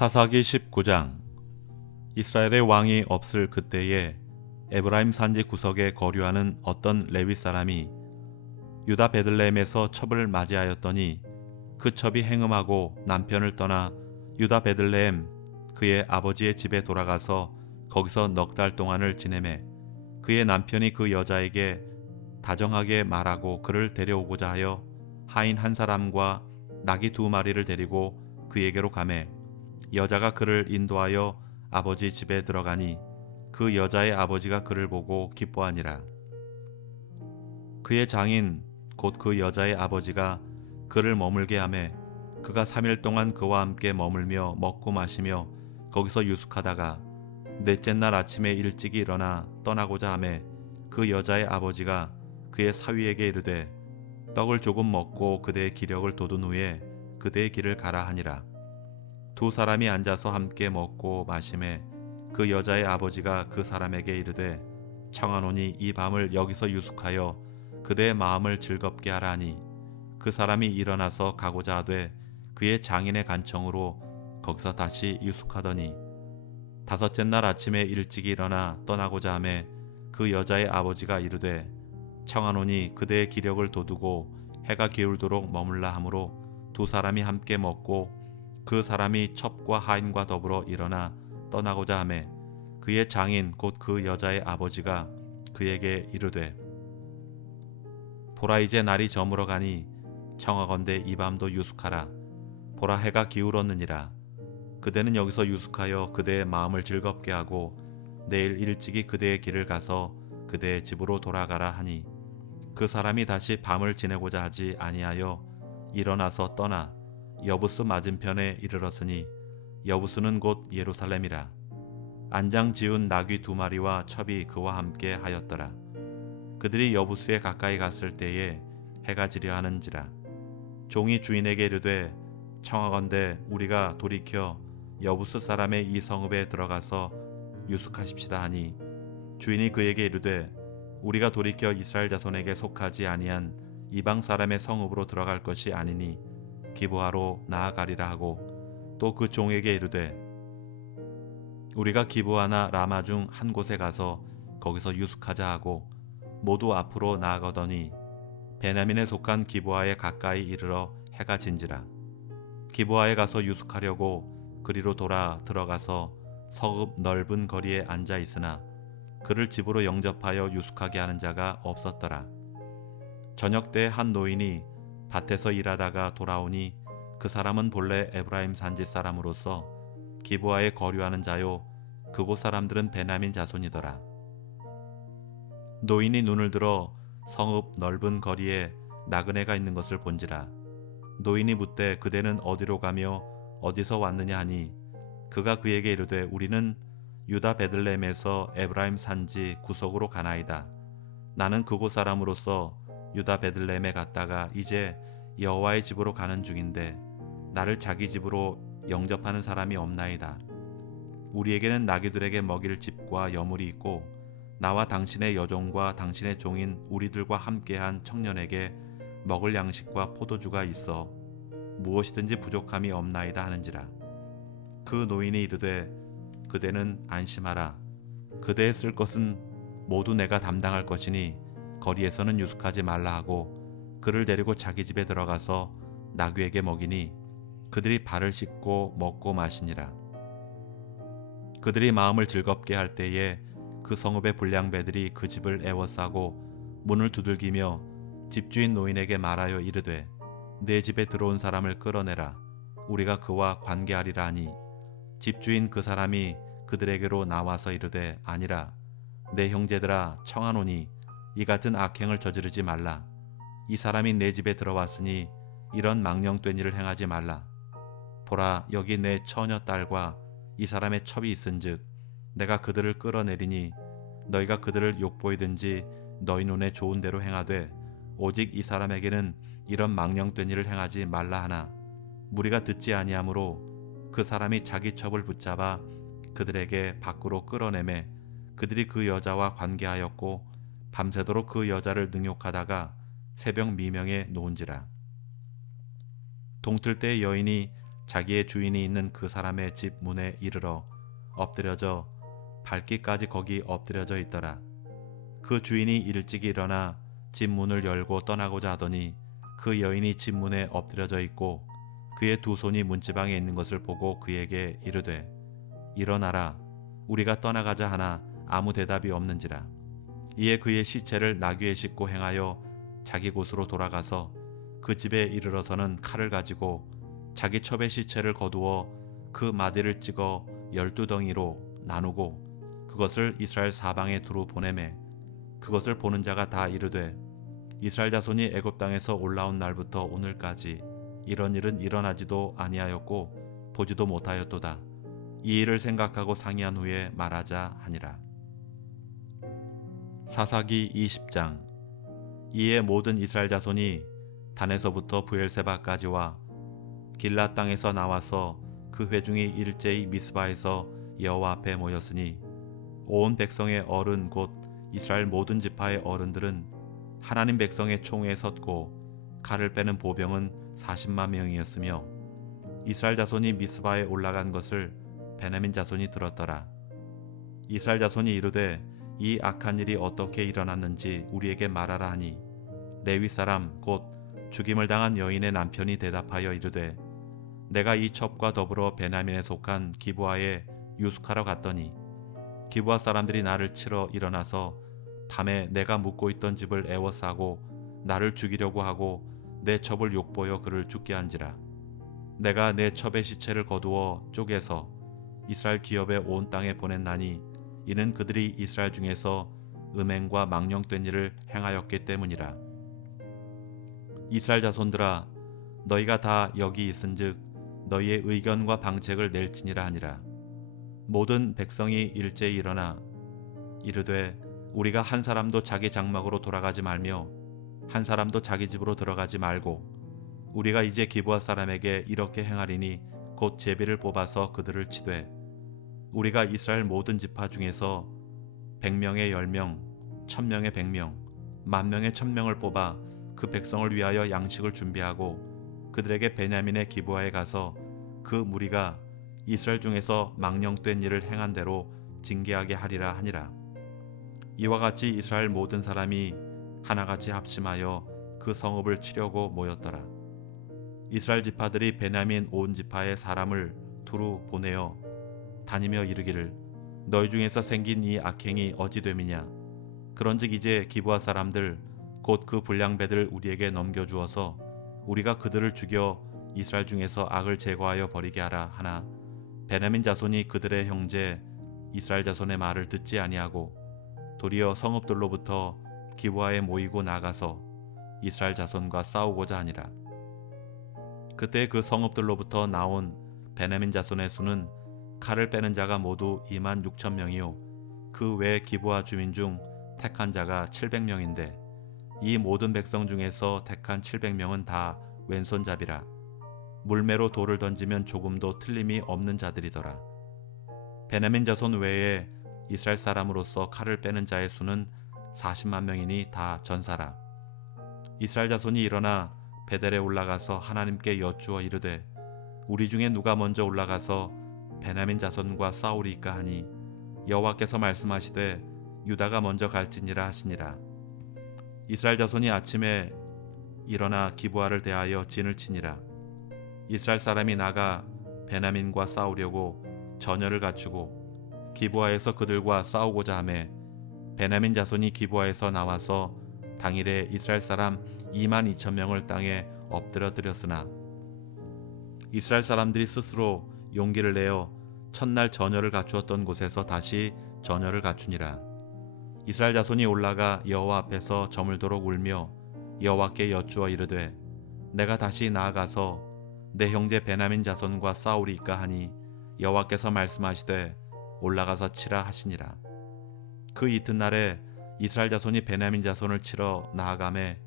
사사기 19장. 이스라엘의 왕이 없을 그때에 에브라임 산지 구석에 거류하는 어떤 레위 사람이 유다 베들레헴에서 첩을 맞이하였더니 그 첩이 행음하고 남편을 떠나 유다 베들레헴 그의 아버지의 집에 돌아가서 거기서 넉 달 동안을 지내매 그의 남편이 그 여자에게 다정하게 말하고 그를 데려오고자 하여 하인 한 사람과 나귀 2마리를 데리고 그에게로 가매 여자가 그를 인도하여 아버지 집에 들어가니 그 여자의 아버지가 그를 보고 기뻐하니라. 그의 장인 곧 그 여자의 아버지가 그를 머물게 하매 그가 3일 동안 그와 함께 머물며 먹고 마시며 거기서 유숙하다가 넷째 날 아침에 일찍이 일어나 떠나고자 하매 그 여자의 아버지가 그의 사위에게 이르되 떡을 조금 먹고 그대의 기력을 돋운 후에 그대의 길을 가라 하니라. 2사람이 앉아서 함께 먹고 마시매 그 여자의 아버지가 그 사람에게 이르되 청하노니 이 밤을 여기서 유숙하여 그대의 마음을 즐겁게 하라 하니 그 사람이 일어나서 가고자 하되 그의 장인의 간청으로 거기서 다시 유숙하더니 5째 날 아침에 일찍이 일어나 떠나고자 하매 그 여자의 아버지가 이르되 청하노니 그대의 기력을 돋우고 해가 기울도록 머물라 하므로 2사람이 함께 먹고 그 사람이 첩과 하인과 더불어 일어나 떠나고자 하매 그의 장인 곧 그 여자의 아버지가 그에게 이르되 보라 이제 날이 저물어 가니 청하건대 이 밤도 유숙하라. 보라 해가 기울었느니라. 그대는 여기서 유숙하여 그대의 마음을 즐겁게 하고 내일 일찍이 그대의 길을 가서 그대의 집으로 돌아가라 하니 그 사람이 다시 밤을 지내고자 하지 아니하여 일어나서 떠나 여부스 맞은편에 이르렀으니 여부스는 곧 예루살렘이라. 안장 지운 나귀 2마리와 첩이 그와 함께 하였더라. 그들이 여부스에 가까이 갔을 때에 해가 지려 하는지라. 종이 주인에게 이르되 청하건대 우리가 돌이켜 여부스 사람의 이 성읍에 들어가서 유숙하십시다 하니 주인이 그에게 이르되 우리가 돌이켜 이스라엘 자손에게 속하지 아니한 이방 사람의 성읍으로 들어갈 것이 아니니 기브아로 나아가리라 하고 또 그 종에게 이르되 우리가 기브아나 라마 중 한 곳에 가서 거기서 유숙하자 하고 모두 앞으로 나아가더니 베냐민에 속한 기브아에 가까이 이르러 해가 진지라. 기브아에 가서 유숙하려고 그리로 돌아 들어가서 성읍 넓은 거리에 앉아 있으나 그를 집으로 영접하여 유숙하게 하는 자가 없었더라. 저녁 때 한 노인이 밭에서 일하다가 돌아오니 그 사람은 본래 에브라임 산지 사람으로서 기브아에 거류하는 자요 그곳 사람들은 베냐민 자손이더라. 노인이 눈을 들어 성읍 넓은 거리에 나그네가 있는 것을 본지라. 노인이 묻되 그대는 어디로 가며 어디서 왔느냐 하니 그가 그에게 이르되 우리는 유다 베들레헴에서 에브라임 산지 구석으로 가나이다. 나는 그곳 사람으로서 유다 베들레헴에 갔다가 이제 여호와의 집으로 가는 중인데 나를 자기 집으로 영접하는 사람이 없나이다. 우리에게는 나귀들에게 먹일 집과 여물이 있고 나와 당신의 여종과 당신의 종인 우리들과 함께한 청년에게 먹을 양식과 포도주가 있어 무엇이든지 부족함이 없나이다 하는지라. 그 노인이 이르되 그대는 안심하라. 그대의 쓸 것은 모두 내가 담당할 것이니 거리에서는 유숙하지 말라 하고 그를 데리고 자기 집에 들어가서 나귀에게 먹이니 그들이 발을 씻고 먹고 마시니라. 그들이 마음을 즐겁게 할 때에 그 성읍의 불량배들이 그 집을 애워싸고 문을 두들기며 집주인 노인에게 말하여 이르되 내 집에 들어온 사람을 끌어내라. 우리가 그와 관계하리라 하니 집주인 그 사람이 그들에게로 나와서 이르되 아니라 내 형제들아 청하노니 이 같은 악행을 저지르지 말라. 이 사람이 내 집에 들어왔으니 이런 망령된 일을 행하지 말라. 보라 여기 내 처녀 딸과 이 사람의 첩이 있은즉 내가 그들을 끌어내리니 너희가 그들을 욕보이든지 너희 눈에 좋은 대로 행하되 오직 이 사람에게는 이런 망령된 일을 행하지 말라 하나 무리가 듣지 아니하므로 그 사람이 자기 첩을 붙잡아 그들에게 밖으로 끌어내매 그들이 그 여자와 관계하였고 밤새도록 그 여자를 능욕하다가 새벽 미명에 놓은지라. 동틀 때 여인이 자기의 주인이 있는 그 사람의 집 문에 이르러 엎드려져 밟기까지 거기 엎드려져 있더라. 그 주인이 일찍 일어나 집 문을 열고 떠나고자 하더니 그 여인이 집 문에 엎드려져 있고 그의 두 손이 문지방에 있는 것을 보고 그에게 이르되 일어나라 우리가 떠나가자 하나 아무 대답이 없는지라. 이에 그의 시체를 나귀에 싣고 행하여 자기 곳으로 돌아가서 그 집에 이르러서는 칼을 가지고 자기 첩의 시체를 거두어 그 마디를 찍어 12덩이로 나누고 그것을 이스라엘 사방에 두루 보내매 그것을 보는 자가 다 이르되 이스라엘 자손이 애굽 땅에서 올라온 날부터 오늘까지 이런 일은 일어나지도 아니하였고 보지도 못하였도다. 이 일을 생각하고 상의한 후에 말하자 하니라. 사사기 20장. 이에 모든 이스라엘 자손이 단에서부터 브엘세바까지와 길라 땅에서 나와서 그 회중이 일제히 미스바에서 여호와 앞에 모였으니 온 백성의 어른 곧 이스라엘 모든 지파의 어른들은 하나님 백성의 총에 섰고 칼을 빼는 보병은 40만 명이었으며 이스라엘 자손이 미스바에 올라간 것을 베냐민 자손이 들었더라. 이스라엘 자손이 이르되 이 악한 일이 어떻게 일어났는지 우리에게 말하라 하니 레위 사람 곧 죽임을 당한 여인의 남편이 대답하여 이르되 내가 이 첩과 더불어 베냐민에 속한 기브아에 유숙하러 갔더니 기브아 사람들이 나를 치러 일어나서 밤에 내가 묵고 있던 집을 에워싸고 나를 죽이려고 하고 내 첩을 욕보여 그를 죽게 한지라. 내가 내 첩의 시체를 거두어 쪼개서 이스라엘 기업의 온 땅에 보냈나니 이는 그들이 이스라엘 중에서 음행과 망령된 일을 행하였기 때문이라. 이스라엘 자손들아 너희가 다 여기 있은즉 너희의 의견과 방책을 낼지니라 하니라. 모든 백성이 일제히 일어나 이르되 우리가 한 사람도 자기 장막으로 돌아가지 말며 한 사람도 자기 집으로 들어가지 말고 우리가 이제 기브아 사람에게 이렇게 행하리니 곧 제비를 뽑아서 그들을 치되 우리가 이스라엘 모든 지파 중에서 100명의 10명, 1000명의 100명, 10,000명의 1000명을 뽑아 그 백성을 위하여 양식을 준비하고 그들에게 베냐민의 기브아에 가서 그 무리가 이스라엘 중에서 망령된 일을 행한 대로 징계하게 하리라 하니라. 이와 같이 이스라엘 모든 사람이 하나같이 합심하여 그 성읍을 치려고 모였더라. 이스라엘 지파들이 베냐민 온 지파의 사람을 두루 보내어 다니며 이르기를 너희 중에서 생긴 이 악행이 어찌 됨이냐. 그런즉 이제 기브아 사람들 곧 그 불량배들 우리에게 넘겨주어서 우리가 그들을 죽여 이스라엘 중에서 악을 제거하여 버리게 하라 하나 베냐민 자손이 그들의 형제 이스라엘 자손의 말을 듣지 아니하고 도리어 성읍들로부터 기브아에 모이고 나가서 이스라엘 자손과 싸우고자 하니라. 그때 그 성읍들로부터 나온 베냐민 자손의 수는 칼을 빼는 자가 모두 26,000명이요 그 외 기브아 주민 중 택한 자가 700명인데 이 모든 백성 중에서 택한 700명은 다 왼손잡이라. 물매로 돌을 던지면 조금도 틀림이 없는 자들이더라. 베냐민 자손 외에 이스라엘 사람으로서 칼을 빼는 자의 수는 40만 명이니 다 전사라. 이스라엘 자손이 일어나 베델에 올라가서 하나님께 여쭈어 이르되 우리 중에 누가 먼저 올라가서 베냐민 자손과 싸우리까 하니 여호와께서 말씀하시되 유다가 먼저 갈지니라 하시니라. 이스라엘 자손이 아침에 일어나 기브아를 대하여 진을 치니라. 이스라엘 사람이 나가 베냐민과 싸우려고 전열을 갖추고 기브아에서 그들과 싸우고자 하매 베냐민 자손이 기브아에서 나와서 당일에 이스라엘 사람 22,000명을 땅에 엎드려드렸으나 이스라엘 사람들이 스스로 용기를 내어 첫날 전열을 갖추었던 곳에서 다시 전열을 갖추니라. 이스라엘 자손이 올라가 여호와 앞에서 저물도록 울며 여호와께 여쭈어 이르되 내가 다시 나아가서 내 형제 베냐민 자손과 싸우리까 하니 여호와께서 말씀하시되 올라가서 치라 하시니라. 그 이튿날에 이스라엘 자손이 베냐민 자손을 치러 나아가매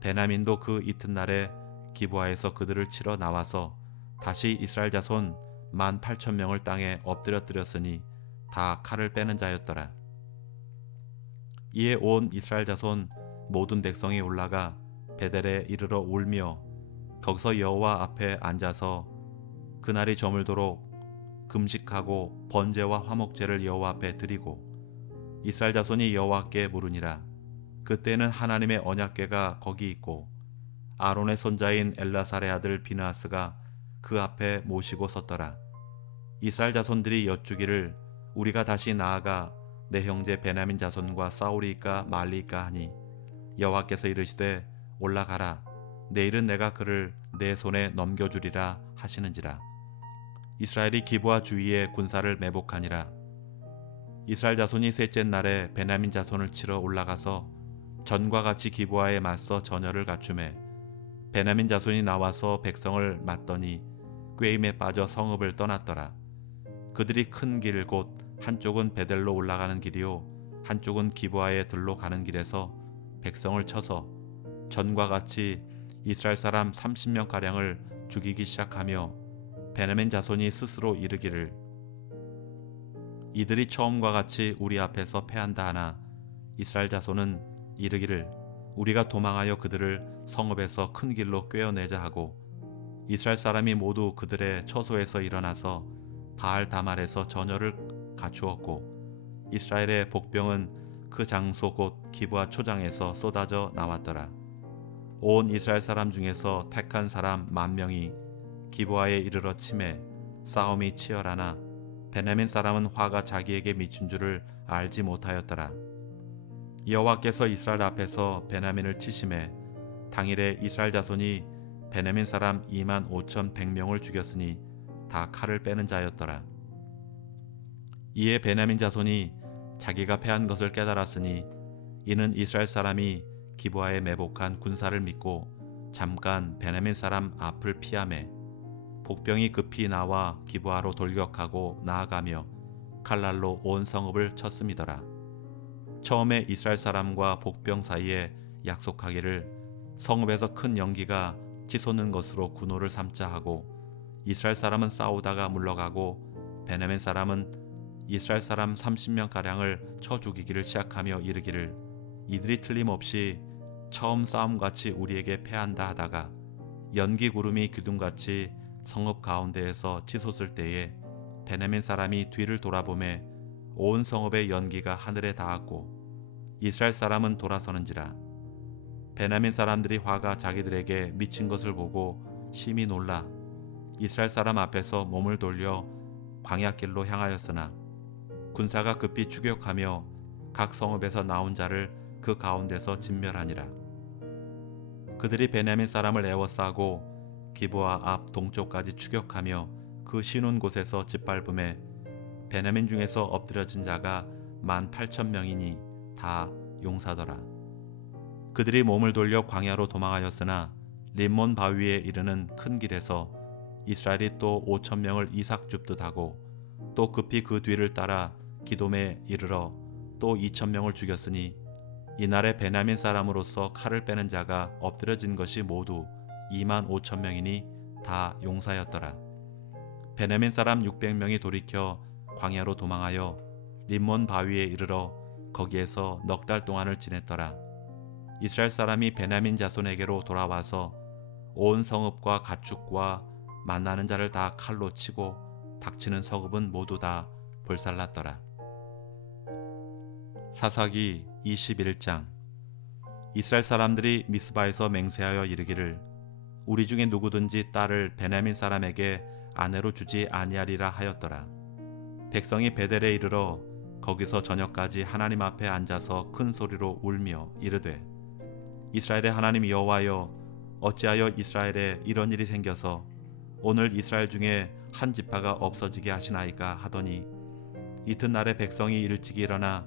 베냐민도 그 이튿날에 기브아에서 그들을 치러 나와서 다시 이스라엘 자손 18,000명을 땅에 엎드려뜨렸으니 다 칼을 빼는 자였더라. 이에 온 이스라엘 자손 모든 백성이 올라가 베델에 이르러 울며 거기서 여호와 앞에 앉아서 그날이 저물도록 금식하고 번제와 화목제를 여호와 앞에 드리고 이스라엘 자손이 여호와께 물으니라. 그때는 하나님의 언약궤가 거기 있고 아론의 손자인 엘라살의 아들 비느하스가 그 앞에 모시고 섰더라. 이스라엘 자손들이 여쭈기를 우리가 다시 나아가 내 형제 베냐민 자손과 싸우리까 말리까 하니 여호와께서 이르시되 올라가라. 내일은 내가 그를 내 손에 넘겨주리라 하시는지라. 이스라엘이 기브아 주위에 군사를 매복하니라. 이스라엘 자손이 셋째 날에 베냐민 자손을 치러 올라가서 전과 같이 기브아에 맞서 전열을 갖추매 베냐민 자손이 나와서 백성을 맞더니 꾀임에 빠져 성읍을 떠났더라. 그들이 큰 길 곧 한쪽은 베델로 올라가는 길이요 한쪽은 기브아에 들로 가는 길에서 백성을 쳐서 전과 같이 이스라엘 사람 30명 가량을 죽이기 시작하며 베냐민 자손이 스스로 이르기를 이들이 처음과 같이 우리 앞에서 패한다 하나 이스라엘 자손은 이르기를 우리가 도망하여 그들을 성읍에서 큰 길로 꿰어내자 하고 이스라엘 사람이 모두 그들의 처소에서 일어나서 바알 다말에서 전열을 갖추었고 이스라엘의 복병은 그 장소 곧 기브아 초장에서 쏟아져 나왔더라. 온 이스라엘 사람 중에서 택한 사람 10,000명이 기브아에 이르러 치매 싸움이 치열하나 베냐민 사람은 화가 자기에게 미친 줄을 알지 못하였더라. 여호와께서 이스라엘 앞에서 베냐민을 치심에 당일에 이스라엘 자손이 베냐민 사람 25,100명을 죽였으니 다 칼을 빼는 자였더라. 이에 베냐민 자손이 자기가 패한 것을 깨달았으니 이는 이스라엘 사람이 기브아에 매복한 군사를 믿고 잠깐 베냐민 사람 앞을 피하매 복병이 급히 나와 기브아로 돌격하고 나아가며 칼날로 온 성읍을 쳤음이더라. 처음에 이스라엘 사람과 복병 사이에 약속하기를 성읍에서 큰 연기가 치솟는 것으로 군호를 삼자 하고 이스라엘 사람은 싸우다가 물러가고 베냐민 사람은 이스라엘 사람 30명 가량을 쳐 죽이기를 시작하며 이르기를 이들이 틀림없이 처음 싸움같이 우리에게 패한다 하다가 연기 구름이 기둥같이 성읍 가운데에서 치솟을 때에 베냐민 사람이 뒤를 돌아보매 온 성읍의 연기가 하늘에 닿았고 이스라엘 사람은 돌아서는지라. 베냐민 사람들이 화가 자기들에게 미친 것을 보고 심히 놀라 이스라엘 사람 앞에서 몸을 돌려 광야길로 향하였으나 군사가 급히 추격하며 각 성읍에서 나온 자를 그 가운데서 진멸하니라. 그들이 베냐민 사람을 에워싸고 기브아 앞 동쪽까지 추격하며 그 쉬는 곳에서 짓밟음에 베냐민 중에서 엎드려진 자가 18,000명이니 다 용사더라. 그들이 몸을 돌려 광야로 도망하였으나 림몬 바위에 이르는 큰 길에서 이스라엘이 또 5,000명을 이삭 줍듯 하고 또 급히 그 뒤를 따라 기돔에 이르러 또 2,000명을 죽였으니 이날에 베냐민 사람으로서 칼을 빼는 자가 엎드려진 것이 모두 25,000명이니 다 용사였더라. 베냐민 사람 600명이 돌이켜 광야로 도망하여 림몬 바위에 이르러 거기에서 넉 달 동안을 지냈더라. 이스라엘 사람이 베냐민 자손에게로 돌아와서 온 성읍과 가축과 만나는 자를 다 칼로 치고 닥치는 성읍은 모두 다 불살랐더라. 사사기 21장. 이스라엘 사람들이 미스바에서 맹세하여 이르기를 우리 중에 누구든지 딸을 베냐민 사람에게 아내로 주지 아니하리라 하였더라. 백성이 베델에 이르러 거기서 저녁까지 하나님 앞에 앉아서 큰 소리로 울며 이르되 이스라엘의 하나님 여호와여 어찌하여 이스라엘에 이런 일이 생겨서 오늘 이스라엘 중에 한 지파가 없어지게 하시나이까 하더니 이튿날에 백성이 일찍이 일어나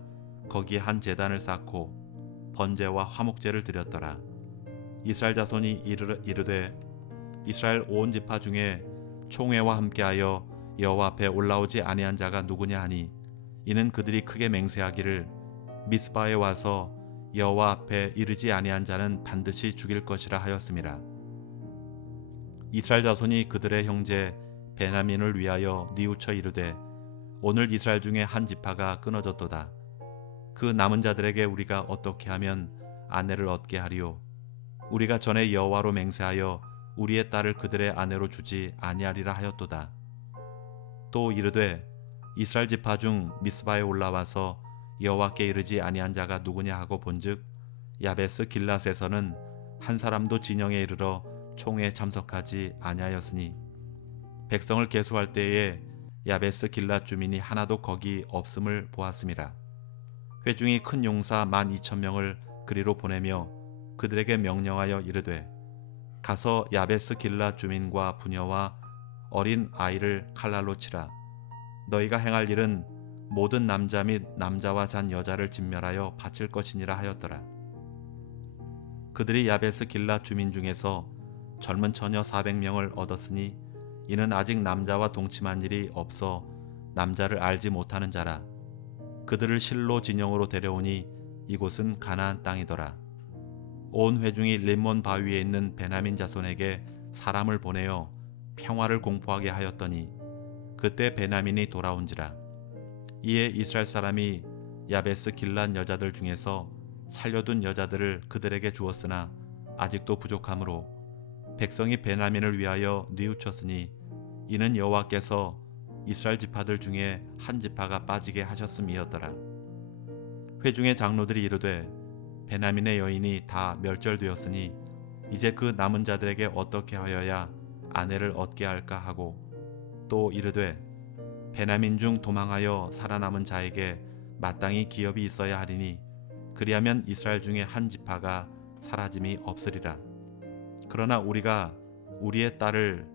거기에 한 제단을 쌓고 번제와 화목제를 드렸더라. 이스라엘 자손이 이르되 이스라엘 온 지파 중에 총회와 함께하여 여호와 앞에 올라오지 아니한 자가 누구냐 하니 이는 그들이 크게 맹세하기를 미스바에 와서 여호와 앞에 이르지 아니한 자는 반드시 죽일 것이라 하였음이라. 이스라엘 자손이 그들의 형제 베냐민을 위하여 뉘우쳐 이르되 오늘 이스라엘 중에 한 지파가 끊어졌도다. 그 남은 자들에게 우리가 어떻게 하면 아내를 얻게 하리요? 우리가 전에 여호와로 맹세하여 우리의 딸을 그들의 아내로 주지 아니하리라 하였도다. 또 이르되 이스라엘 지파 중 미스바에 올라와서 여호와께 이르지 아니한 자가 누구냐 하고 본즉 야베스 길랏에서는 한 사람도 진영에 이르러 총회에 참석하지 아니하였으니 백성을 계수할 때에 야베스 길랏 주민이 하나도 거기 없음을 보았음이라. 회중이 큰 용사 12,000명을 그리로 보내며 그들에게 명령하여 이르되 가서 야베스 길랏 주민과 부녀와 어린 아이를 칼날로 치라. 너희가 행할 일은 모든 남자 및 남자와 잔 여자를 진멸하여 바칠 것이니라 하였더라. 그들이 야베스 길랏 주민 중에서 젊은 처녀 400명을 얻었으니 이는 아직 남자와 동침한 일이 없어 남자를 알지 못하는 자라. 그들을 실로 진영으로 데려오니 이곳은 가나안 땅이더라. 온 회중이 림몬 바위에 있는 베냐민 자손에게 사람을 보내어 평화를 공포하게 하였더니 그때 베냐민이 돌아온지라. 이에 이스라엘 사람이 야베스 길랏 여자들 중에서 살려둔 여자들을 그들에게 주었으나 아직도 부족하므로 백성이 베냐민을 위하여 뉘우쳤으니 이는 여호와께서 이스라엘 지파들 중에 한 지파가 빠지게 하셨음이었더라. 회중의 장로들이 이르되 베냐민의 여인이 다 멸절되었으니 이제 그 남은 자들에게 어떻게 하여야 아내를 얻게 할까 하고 또 이르되 베냐민 중 도망하여 살아남은 자에게 마땅히 기업이 있어야 하리니 그리하면 이스라엘 중에 한 지파가 사라짐이 없으리라. 그러나 우리가 우리의 딸을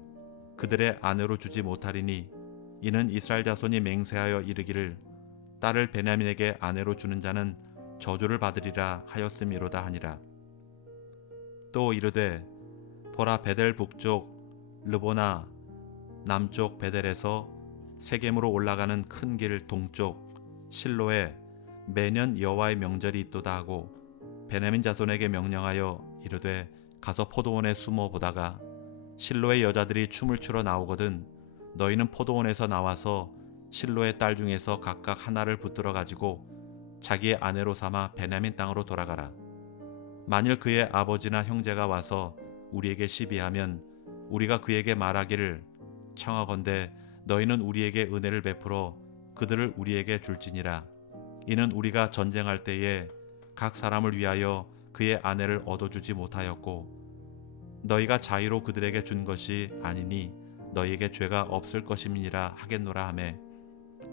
그들의 아내로 주지 못하리니 이는 이스라엘 자손이 맹세하여 이르기를 딸을 베냐민에게 아내로 주는 자는 저주를 받으리라 하였음이로다 하니라. 또 이르되 보라 베델 북쪽 르보나 남쪽 베델에서 세겜으로 올라가는 큰 길 동쪽 실로에 매년 여호와의 명절이 있도다 하고 베냐민 자손에게 명령하여 이르되 가서 포도원에 숨어 보다가 실로의 여자들이 춤을 추러 나오거든 너희는 포도원에서 나와서 실로의 딸 중에서 각각 하나를 붙들어 가지고 자기의 아내로 삼아 베냐민 땅으로 돌아가라. 만일 그의 아버지나 형제가 와서 우리에게 시비하면 우리가 그에게 말하기를 청하건대 너희는 우리에게 은혜를 베풀어 그들을 우리에게 줄지니라. 이는 우리가 전쟁할 때에 각 사람을 위하여 그의 아내를 얻어주지 못하였고 너희가 자의로 그들에게 준 것이 아니니 너희에게 죄가 없을 것임이니라 하겠노라 하매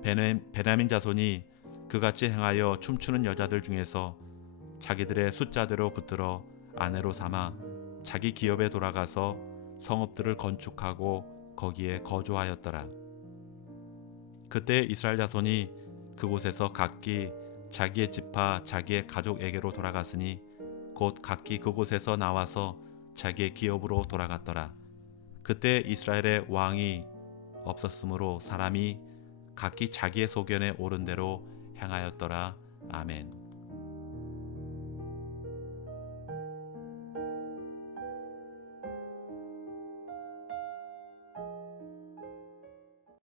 베냐민 자손이 그같이 행하여 춤추는 여자들 중에서 자기들의 숫자대로 붙들어 아내로 삼아 자기 기업에 돌아가서 성읍들을 건축하고 거기에 거주하였더라. 그때 이스라엘 자손이 그곳에서 각기 자기의 지파 자기의 가족에게로 돌아갔으니 곧 각기 그곳에서 나와서 자기의 기업으로 돌아갔더라. 그때 이스라엘의 왕이 없었으므로 사람이 각기 자기의 소견에 옳은 대로 행하였더라. 아멘.